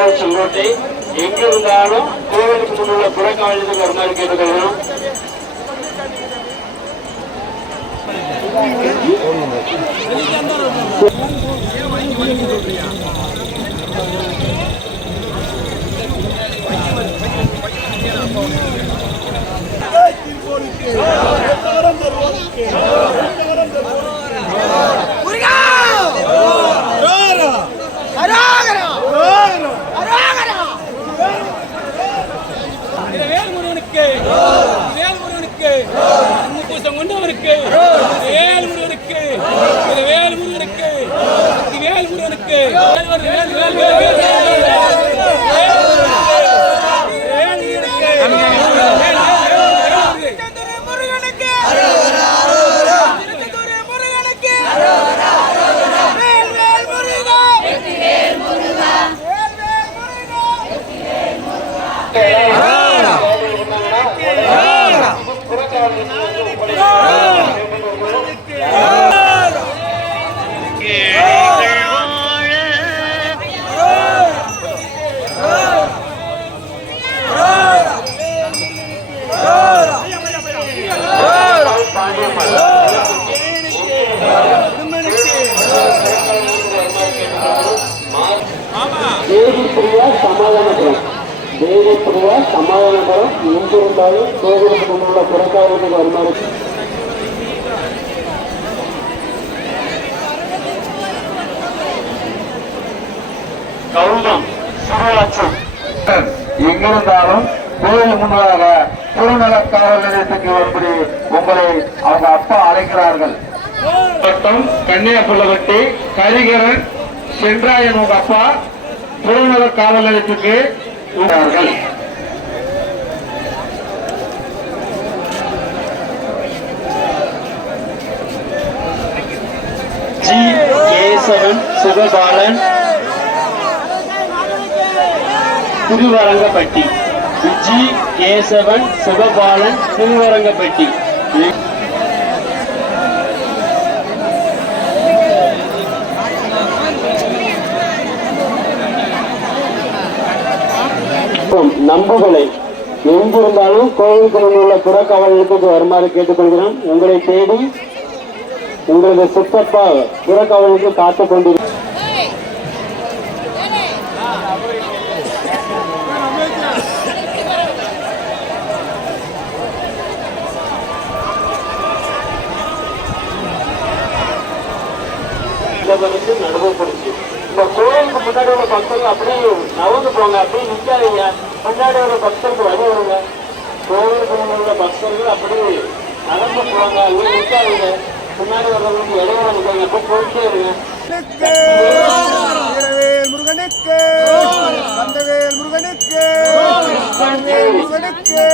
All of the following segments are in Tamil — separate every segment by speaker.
Speaker 1: வீரர் செங்கோட்டை எங்கிருந்தாலும் கோவிலுக்கு முன்னுள்ள புறக்காவலத்துக்கு வருமாறு கேட்டுக்கொள்கிறோம்.
Speaker 2: வேல்முருகனுக்கு கொண்டவனுக்கு வேல்முருகனுக்கு வேல்முருகனுக்கு வேல்முருகனுக்கு வேல் வேல் வேல் வேல் வேல் முருகனுக்கு முருகனுக்கு வேல் வேல் முருகா வேல் வேல்
Speaker 1: சமாதானபுரம் தேவிப்பிரியா சமாதானபுரம் எங்கிருந்தாலும் கோவிலுக்கு முன்னுள்ள புறக்காவலுக்கு வருமாறு கவுண்டம் சிவலட்சம் எங்கிருந்தாலும் கோயில் முன்னதாக புறநல காவல் நிலையத்துக்கு வரும்படி உங்களை அவங்க அப்பா அழைக்கிறார்கள். வட்டம் கன்னியாகுளவட்டி கரிகரன் சென்றாயன் உங்க அப்பா. புறநல காவல் நிலையத்துக்கு உள்ளார்கள் ஜி கேசவன் சுகபாலன் திருவரங்கப்பட்டி ஜி கேசவன் சுகபாலன் திருவரங்கப்பட்டி நம்புகளை எங்கிருந்தாலும் கோவிலுக்கு உள்ள புறக்காவலர்களுக்கு வருமாறு கேட்டுக்கொள்கிறோம் உங்களை தேடி உங்களது சித்தப்பா புறக்காவலுக்கு காத்துக் கொண்டிருக்கிறோம் வந்து நடுவப்படுச்சு இந்த கோயிலுக்கு முன்னாடி உள்ள பக்தர்கள் அப்படியே நவந்து போங்க அப்படியே நிற்காதீங்க முன்னாடி ஒரு பக்தருக்கு வழி வருங்க. கோவிலுக்கு உள்ள பக்தர்கள் அப்படி நடந்து போவாங்க அப்படியே நிற்காதுங்க முன்னாடி வர்றவங்களுக்கு இடையில இருக்காங்க அப்போ போயிட்டே இருங்க.
Speaker 3: வீரவேல் முருகனுக்கு முருகனுக்கு முருகனுக்கு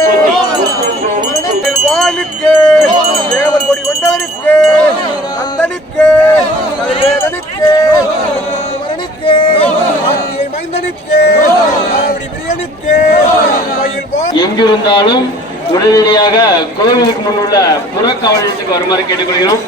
Speaker 3: வாளுக்கு தேவர் கொடி கொண்டவருக்கு மைந்தனுக்கு
Speaker 1: எங்கிருந்தாலும் உடனடியாக கோவிலுக்கு முன்னுள்ள புறக்காவலத்துக்கு வருமாறு கேட்டுக்கொள்கிறோம்.